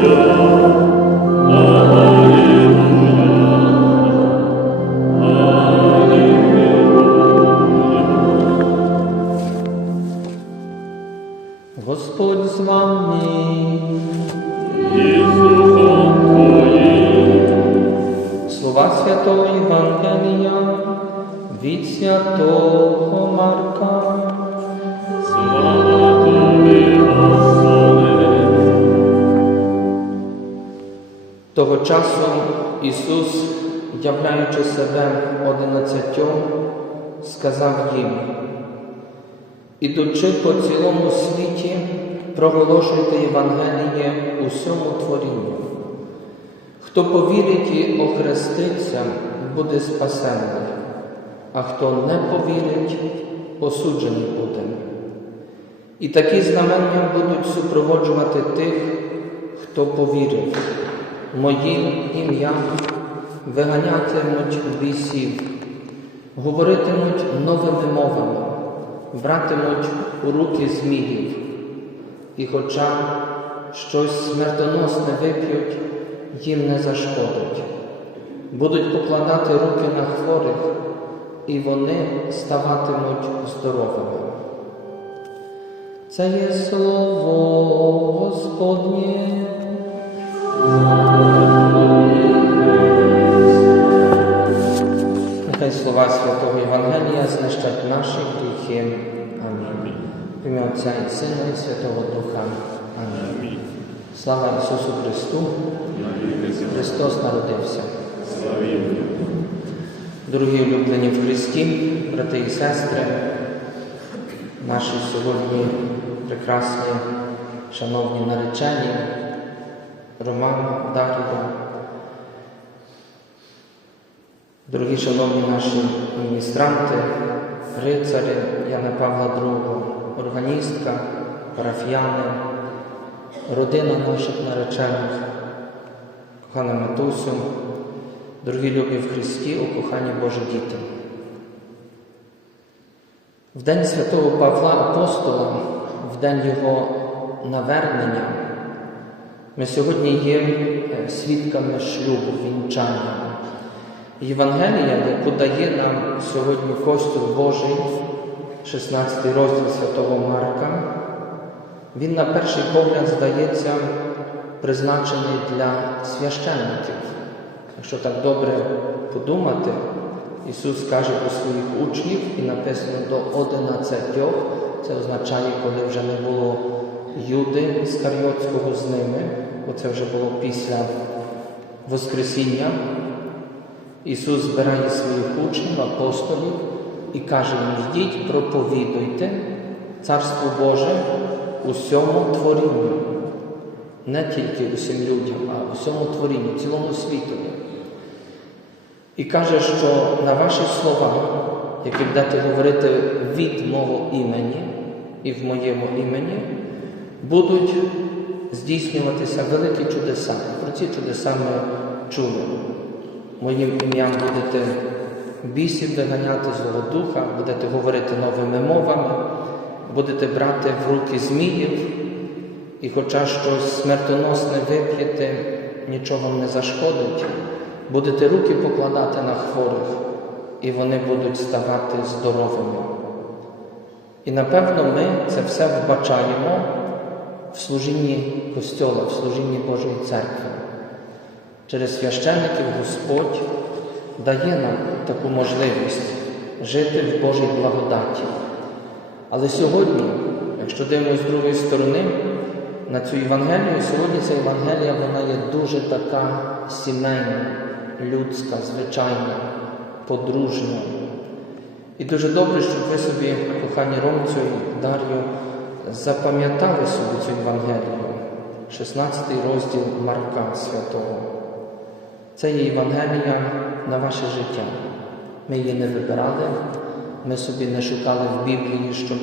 Господь ідучи по цілому світі, проголошуйте Євангеліє усьому творінню. Хто повірить і охреститься, буде спасенний, а хто не повірить, осуджений буде. І такі знамення будуть супроводжувати тих, хто повірив. Моїм ім'ям виганятимуть бісів, говоритимуть новими мовами, братимуть у руки зміїв, і хоча щось смертоносне вип'ють, їм не зашкодить. Будуть покладати руки на хворих, і вони ставатимуть здоровими. Це є слово Господнє. Нехай слова Святого Євангелія знищать наші гріхи. Амінь. В ім'я Отця і Сина і Святого Духа. Амінь. Слава Ісусу Христу! Христос народився. Дорогі улюблені в Христі, брати і сестри, наші сьогодні прекрасні, шановні наречені, Роман, Дар'я, дорогі шановні наші міністранти, рицарі Яна Павла II, органістка, парафіяни, родина наших наречених, кохана Матусю, дорогі любі в Христі, у кохані Божі діти. В день святого Павла Апостола, в день Його навернення, ми сьогодні є е, свідками шлюбу, вінчання. Євангелія, яку дає нам сьогодні Костюл Божий, 16 розділ Святого Марка, він на перший погляд здається призначений для священників. Якщо так добре подумати, Ісус каже про своїх учнів і написано до одинадцятьох, це означає, коли вже не було Юди Іскаріотського з ними, бо це вже було після Воскресіння. Ісус збирає своїх учнів, апостолів і каже їм, йдіть, проповідуйте Царство Боже усьому творінню, не тільки усім людям, а усьому творінню, цілому світові. І каже, що на ваші слова, які будете говорити від мого імені і в моєму імені, будуть здійснюватися великі чудеса. Про ці чудеса ми чули. Моїм ім'ям будете бісів виганяти злого духа, будете говорити новими мовами, будете брати в руки зміїв, і хоча щось смертоносне вип'єте, нічого вам не зашкодить, будете руки покладати на хворих, і вони будуть ставати здоровими. І напевно ми це все вбачаємо в служінні Костьола, в служінні Божої церкви. Через священників Господь дає нам таку можливість жити в Божій благодаті. Але сьогодні, якщо дивимося з другої сторони, на цю Євангелію, сьогодні ця Євангелія вона є дуже така сімейна, людська, звичайна. подружньо. І дуже добре, щоб ви собі, кохані Ромцю і Дар'ю, запам'ятали собі цю Євангелію, 16 розділ Марка Святого. Це є Євангелія на ваше життя. Ми її не вибирали, ми собі не шукали в Біблії, щоб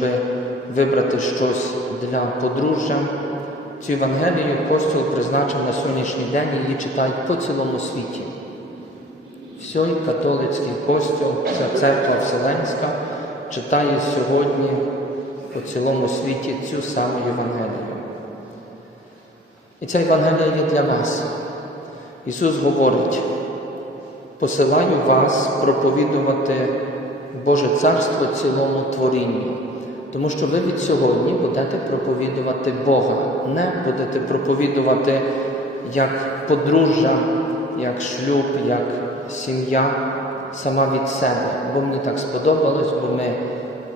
вибрати щось для подружжя. Цю Євангелію Костюл призначив на сьогоднішній день, її читають по цілому світі. Всій католицький костюл, ця церква Вселенська, читає сьогодні по цілому світі цю саму Євангелію. І ця Євангелія є для вас. Ісус говорить, посилаю вас проповідувати Боже Царство цілому творінню, тому що ви від сьогодні будете проповідувати Бога, не будете проповідувати як подружжя, як шлюб, як сім'я сама від себе, бо мені так сподобалось, бо ми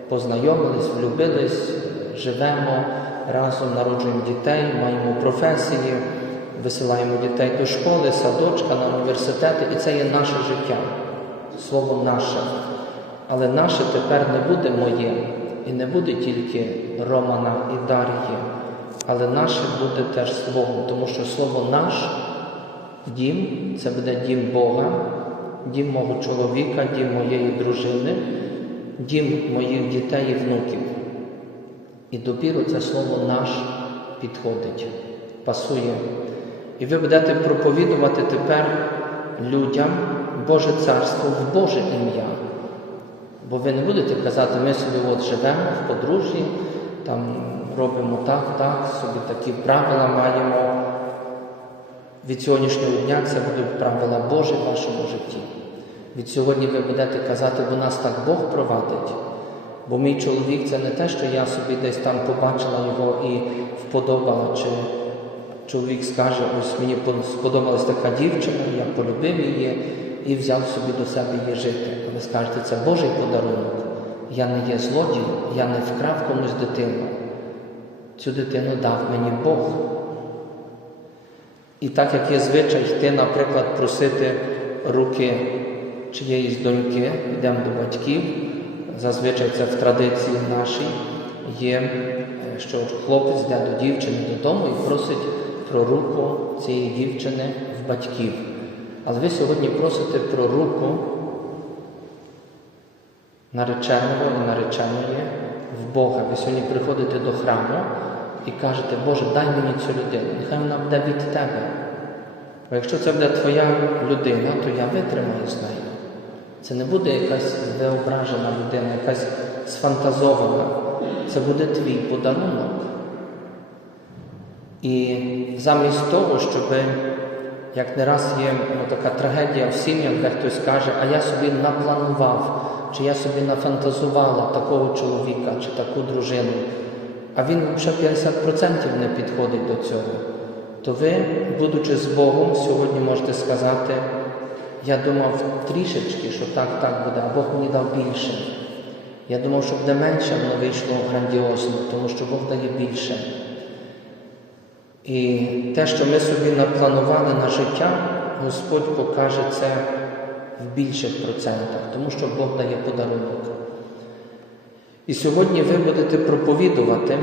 познайомились, влюбились, живемо разом, народжуємо дітей, маємо професії, висилаємо дітей до школи, садочка, на університети, і це є наше життя, слово наше. Але наше тепер не буде моє, і не буде тільки Романа і Дар'ї, але наше буде теж словом, тому що слово наш дім це буде дім Бога, дім мого чоловіка, дім моєї дружини, дім моїх дітей і внуків. І допіру це слово наш підходить, пасує. І ви будете проповідувати тепер людям Боже Царство в Боже ім'я. Бо ви не будете казати, ми собі от живемо в подружжі, там робимо так, так, собі такі правила маємо. Від сьогоднішнього дня це будуть правила Божі в вашому житті. Від сьогодні ви будете казати, бо нас так Бог провадить. Бо мій чоловік це не те, що я собі десь там побачила його і вподобала, чи чоловік скаже, ось мені сподобалась така дівчина, я полюбив її і взяв собі до себе її жити. Ви скажете, це Божий подарунок. Я не є злодій, я не вкрав комусь дитину. Цю дитину дав мені Бог. І так як є звичай йти, наприклад, просити руки чиєїсь доньки, йдемо до батьків, зазвичай це в традиції нашій є, що хлопець йде до дівчини додому і просить про руку цієї дівчини в батьків. Але ви сьогодні просите про руку нареченого і нареченої в Бога. Ви сьогодні приходите до храму і кажете, Боже, дай мені цю людину, нехай вона буде від Тебе. Бо якщо це буде Твоя людина, то я витримаю з нею. Це не буде якась виображена людина, якась сфантазована. Це буде твій подарунок. І замість того, щоб, як не раз є ну, така трагедія в сім'ях, де хтось каже, а я собі напланував, чи я собі нафантазувала такого чоловіка чи таку дружину, а він вже 50% не підходить до цього, то ви, будучи з Богом, сьогодні можете сказати, я думав трішечки, що так, так буде, а Бог мені дав більше. Я думав, що буде менше, воно вийшло грандіозно, тому що Бог дає більше. І те, що ми собі напланували на життя, Господь покаже це в більших процентах, тому що Бог дає подарунок. І сьогодні ви будете проповідувати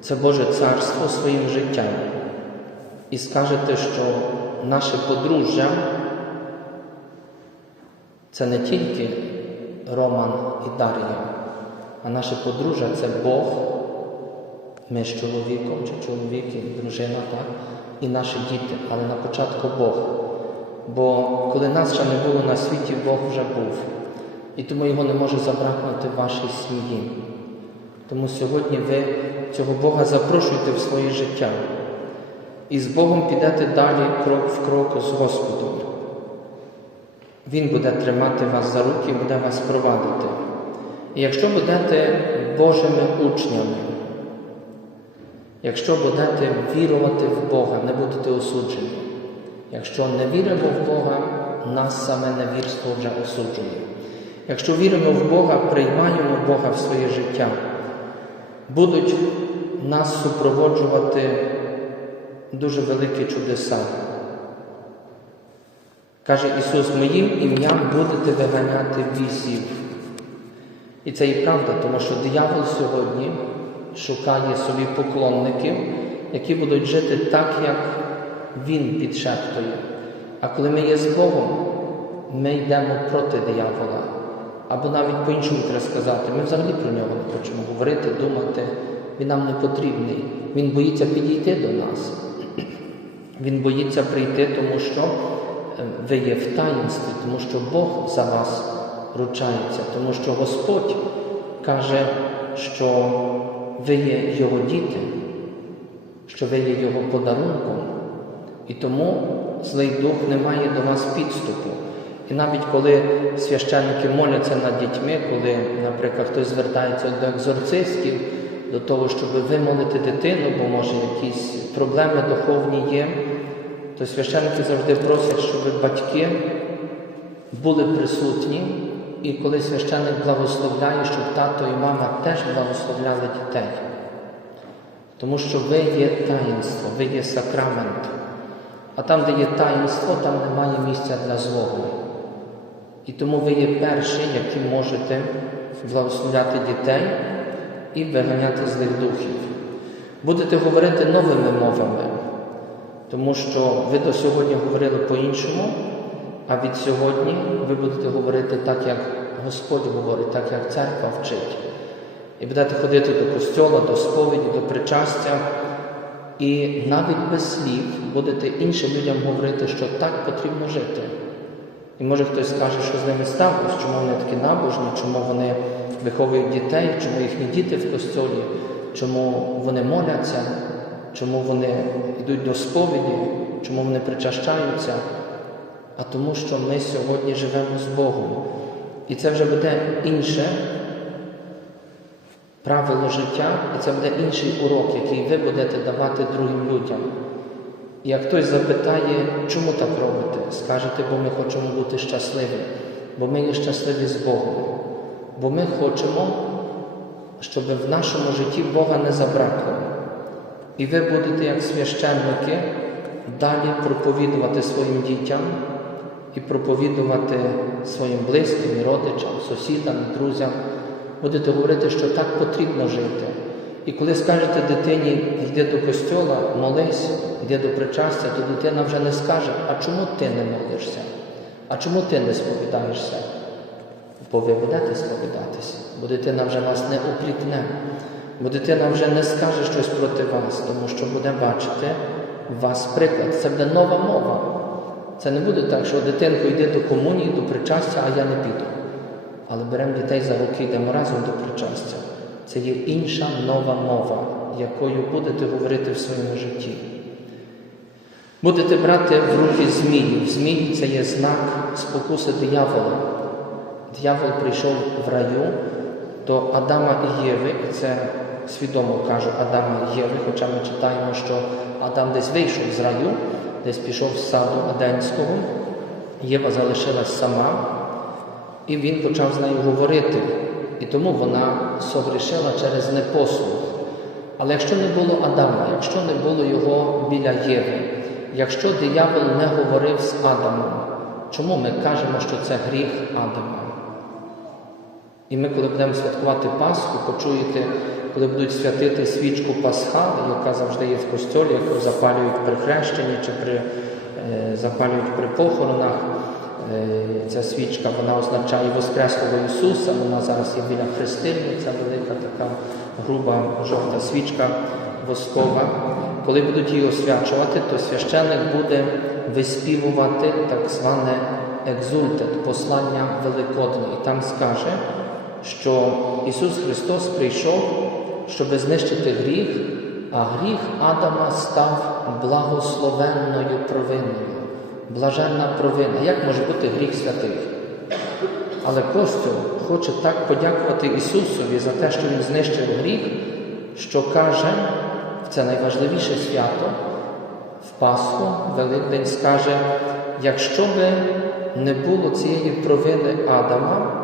це Боже Царство своїм життям і скажете, що наше подружжя це не тільки Роман і Дар'я, а наше подружжя це Бог, ми з чоловіком, чи чоловік і дружина, так? і наші діти, але на початку Бог. Бо коли нас ще не було на світі, Бог вже був. І тому його не може забракнути в вашій сім'ї. Тому сьогодні ви цього Бога запрошуєте в своє життя. І з Богом підете далі крок в крок з Господом. Він буде тримати вас за руки, буде вас провадити. І якщо будете Божими учнями, якщо будете вірувати в Бога, не будете осуджені. Якщо не віримо в Бога, нас саме невірство вже осуджує. Якщо віримо в Бога, приймаємо Бога в своє життя, будуть нас супроводжувати дуже великі чудеса. Каже Ісус, моїм ім'ям будете виганяти бісів. І це і правда, тому що диявол сьогодні шукає собі поклонників, які будуть жити так, як він підшептує. А коли ми є з Богом, ми йдемо проти диявола. Або навіть по-іншому треба сказати, ми взагалі про нього не хочемо говорити, думати. Він нам не потрібний. Він боїться підійти до нас. Він боїться прийти, тому що е, ви є в таїнстві, тому що Бог за вас ручається, тому що Господь каже, що ви є Його діти, що ви є Його подарунком, і тому злий дух не має до вас підступу. І навіть коли священники моляться над дітьми, коли, наприклад, хтось звертається до екзорцистів, до того, щоб вимолити дитину, бо може якісь проблеми духовні є, то священники завжди просять, щоб батьки були присутні, і коли священник благословляє, щоб тато і мама теж благословляли дітей. Тому що ви є таїнство, ви є сакрамент. А там, де є таїнство, там немає місця для злого. І тому ви є перші, які можете благословляти дітей і виганяти злих духів. Будете говорити новими мовами, тому що ви до сьогодні говорили по-іншому, а від сьогодні ви будете говорити так, як Господь говорить, так як церква вчить. І будете ходити до костьола, до сповіді, до причастя. І навіть без слів будете іншим людям говорити, що так потрібно жити. І може хтось скаже, що з ними сталося, чому вони такі набожні, чому вони виховують дітей, чому їхні діти в костьолі, чому вони моляться, чому вони йдуть до сповіді, чому вони причащаються. А тому, що ми сьогодні живемо з Богом. І це вже буде інше правило життя, і це буде інший урок, який ви будете давати другим людям. І як хтось запитає, чому так робите, скажете, бо ми хочемо бути щасливі, бо ми є щасливі з Богом. Бо ми хочемо, щоб в нашому житті Бога не забракло. І ви будете, як священники, далі проповідувати своїм дітям і проповідувати своїм близьким, родичам, сусідам, друзям. Будете говорити, що так потрібно жити. І коли скажете дитині, йди до костьола, молись, йди до причастя, то дитина вже не скаже, а чому ти не молишся? А чому ти не сповідаєшся? Бо ви будете сповідатися, бо дитина вже вас не упрікне, бо дитина вже не скаже щось проти вас, тому що буде бачити вас приклад. Це буде нова мова. Це не буде так, що дитинку йде до комунії, до причастя, а я не піду. Але беремо дітей за руки, йдемо разом до причастя. Це є інша нова мова, якою будете говорити в своєму житті. Будете брати в руки змії. Змій це є знак спокуси диявола. Диявол прийшов в раю до Адама і Єви, і це свідомо кажу Адама і Єви, хоча ми читаємо, що Адам десь вийшов з раю, десь пішов з саду Аденського, Єва залишилась сама, і він почав з нею говорити. І тому вона согрішила через непослух. Але якщо не було Адама, якщо не було його біля Єви, якщо диявол не говорив з Адамом, чому ми кажемо, що це гріх Адама? І ми, коли будемо святкувати Пасху, почуєте, коли будуть святити свічку Пасхали, яка завжди є в костьолі, яку запалюють при хрещенні чи при, е, запалюють при похоронах. Е, Ця свічка вона означає Воскреслого Ісуса, вона зараз є біля хрестильні, ця велика така груба жовта свічка воскова. Коли будуть її освячувати, то священник буде виспівувати так зване екзультет, послання Великодне. І там скаже, що Ісус Христос прийшов, щоб знищити гріх, а гріх Адама став благословенною провиною блаженна провина. Як може бути гріх святих? Але Костюл хоче так подякувати Ісусові за те, що Він знищив гріх, що каже, це найважливіше свято, в Пасху, Великдень скаже, якщо би не було цієї провини Адама,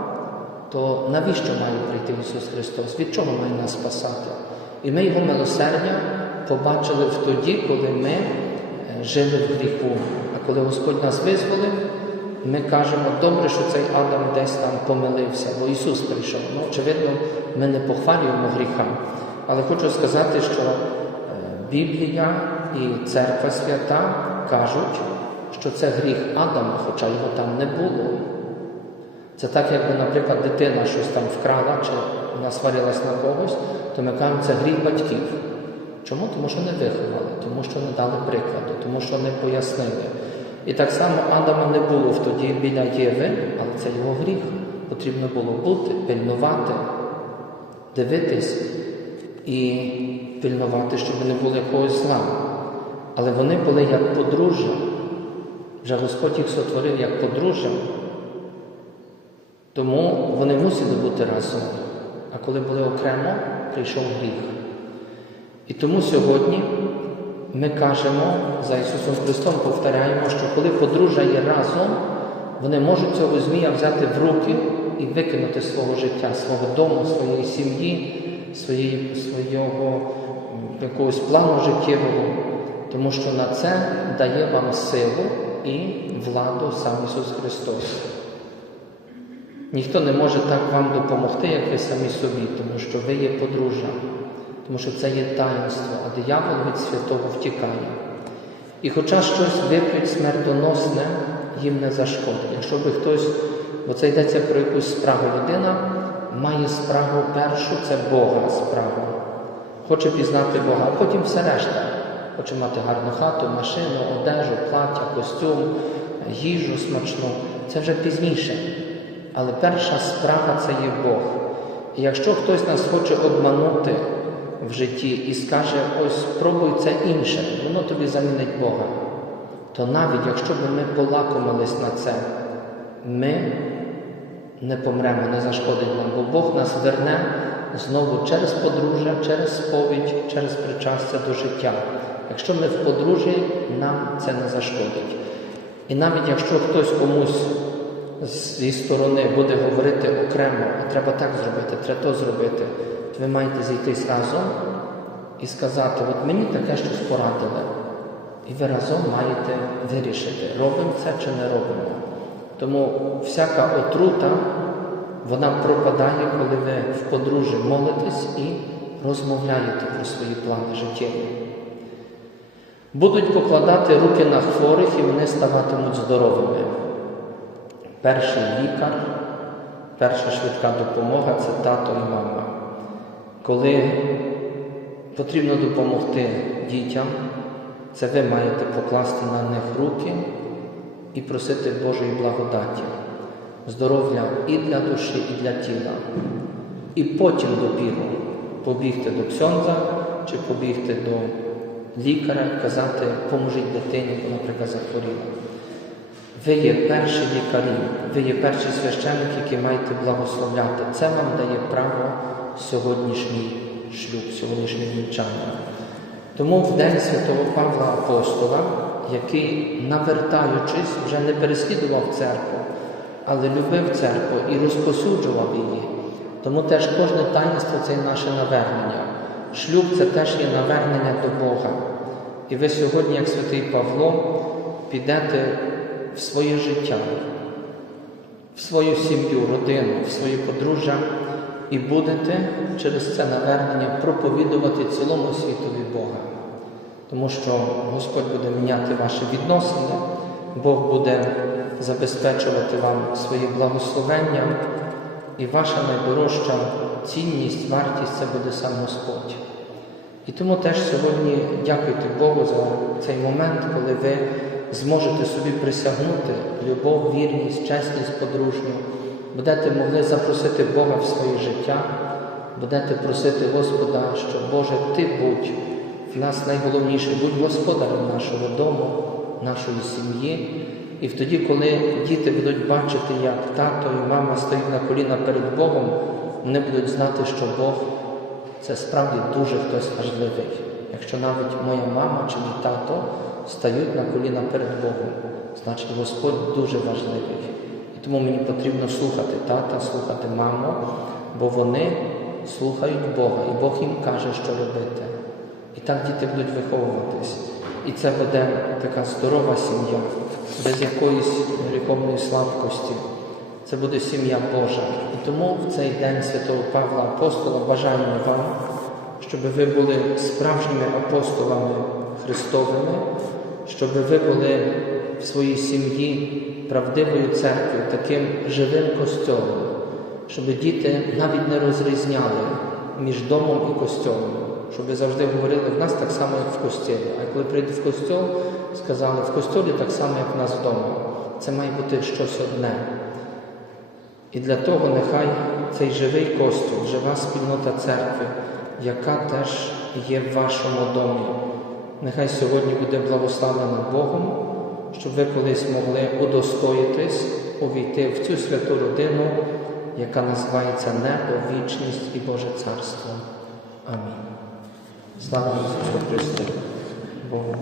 то навіщо має прийти Ісус Христос? Від чого має нас спасати? І ми Його милосердя побачили в тоді, коли ми жили в гріху. А коли Господь нас визволив, ми кажемо, добре, що цей Адам десь там помилився, бо Ісус прийшов. Ну, очевидно, ми не похвалюємо гріха. Але хочу сказати, що е, Біблія і Церква Свята кажуть, що це гріх Адама, хоча його там не було. Це так, якби, наприклад, дитина щось там вкрала чи вона сварилась на когось, то ми кажемо, це гріх батьків. Чому? Тому що не виховали, тому що не дали прикладу, тому що не пояснили. І так само Адама не було в тоді біля Єви, але це його гріх. Потрібно було бути, пильнувати, дивитись і пильнувати, щоб не було якогось зла. Але вони були як подружжя. Вже Господь їх сотворив як подружжя. Тому вони мусили бути разом. А коли були окремо, прийшов гріх. І тому сьогодні ми кажемо за Ісусом Христом, повторяємо, що коли подружжя є разом, вони можуть цього Змія взяти в руки і викинути свого життя, свого дому, своєї сім'ї, своєї, свого якогось плану життєвого, тому що на це дає вам силу і владу сам Ісус Христос. Ніхто не може так вам допомогти, як ви самі собі, тому що ви є подружжя, тому що це є таїнство, а диявол від святого втікає. І хоча щось вип'ють смертоносне, їм не зашкодить. Якщо би хтось, бо це йдеться про якусь справу, людина має справу першу, це Бога справу. Хоче пізнати Бога, а потім все решта. Хоче мати гарну хату, машину, одежу, плаття, костюм, їжу смачну. Це вже пізніше. Але перша справа це є Бог. І якщо хтось нас хоче обманути в житті і скаже, ось спробуй це інше, воно тобі замінить Бога, то навіть якщо б ми полакомились на це, ми не помремо, не зашкодить нам, бо Бог нас верне знову через подружжя, через сповідь, через причастя до життя. Якщо ми в подружжі, нам це не зашкодить. І навіть якщо хтось комусь зі сторони буде говорити окремо, а треба так зробити, треба то зробити, то ви маєте зійтись разом і сказати, от мені таке щось порадили. І ви разом маєте вирішити, робимо це чи не робимо. Тому всяка отрута, вона пропадає, коли ви в подружжі молитесь і розмовляєте про свої плани життєві. Будуть покладати руки на хворих і вони ставатимуть здоровими. Перший лікар, перша швидка допомога це тато і мама. Коли потрібно допомогти дітям, це ви маєте покласти на них руки і просити Божої благодаті, здоров'я і для душі, і для тіла. І потім допіру побігти до ксьонза чи побігти до лікаря казати, поможіть дитині, бо, наприклад, захворіла. Ви є перші лікарі, ви є перші священники, які маєте благословляти. Це вам дає право сьогоднішній шлюб, сьогоднішнє вінчання. Тому в день святого Павла Апостола, який, навертаючись, вже не переслідував церкву, але любив церкву і розпосюджував її. Тому теж кожне таїнство це наше навернення. Шлюб це теж є навернення до Бога. І ви сьогодні, як святий Павло, підете в своє життя, в свою сім'ю, родину, в своє подружжя і будете через це навернення проповідувати цілому світові Бога. Тому що Господь буде міняти ваші відносини, Бог буде забезпечувати вам своє благословення, і ваша найдорожча цінність, вартість це буде сам Господь. І тому теж сьогодні дякуйте Богу за цей момент, коли ви зможете собі присягнути любов, вірність, чесність подружню, будете могли запросити Бога в своє життя, будете просити Господа, що Боже, Ти будь в нас найголовніше, будь господарем нашого дому, нашої сім'ї. І тоді, коли діти будуть бачити, як тато і мама стоять на коліна перед Богом, вони будуть знати, що Бог це справді дуже хтось важливий. Якщо навіть моя мама чи мій тато стають на коліна перед Богом, значить Господь дуже важливий. І тому мені потрібно слухати тата, слухати маму, бо вони слухають Бога, і Бог їм каже, що робити. І так діти будуть виховуватись. І це буде така здорова сім'я. без якоїсь гріховної слабкості. Це буде сім'я Божа. І тому в цей день святого Павла Апостола бажаємо вам, щоб ви були справжніми апостолами Христовими, щоб ви були в своїй сім'ї правдивою церквою, таким живим костьолом, щоб діти навіть не розрізняли між домом і костьолом, щоб ви завжди говорили в нас так само, як в костілі. А коли прийдуть в костьол, сказали в костьолі так само, як в нас вдома. Це має бути щось одне. І для того нехай цей живий костюм, жива спільнота церкви, яка теж є в вашому домі, нехай сьогодні буде благословена Богом, щоб ви колись могли удостоїтись, увійти в цю святу родину, яка називається Небо, вічність і Боже Царство. Амінь. Слава Ісусу Христу, Богу.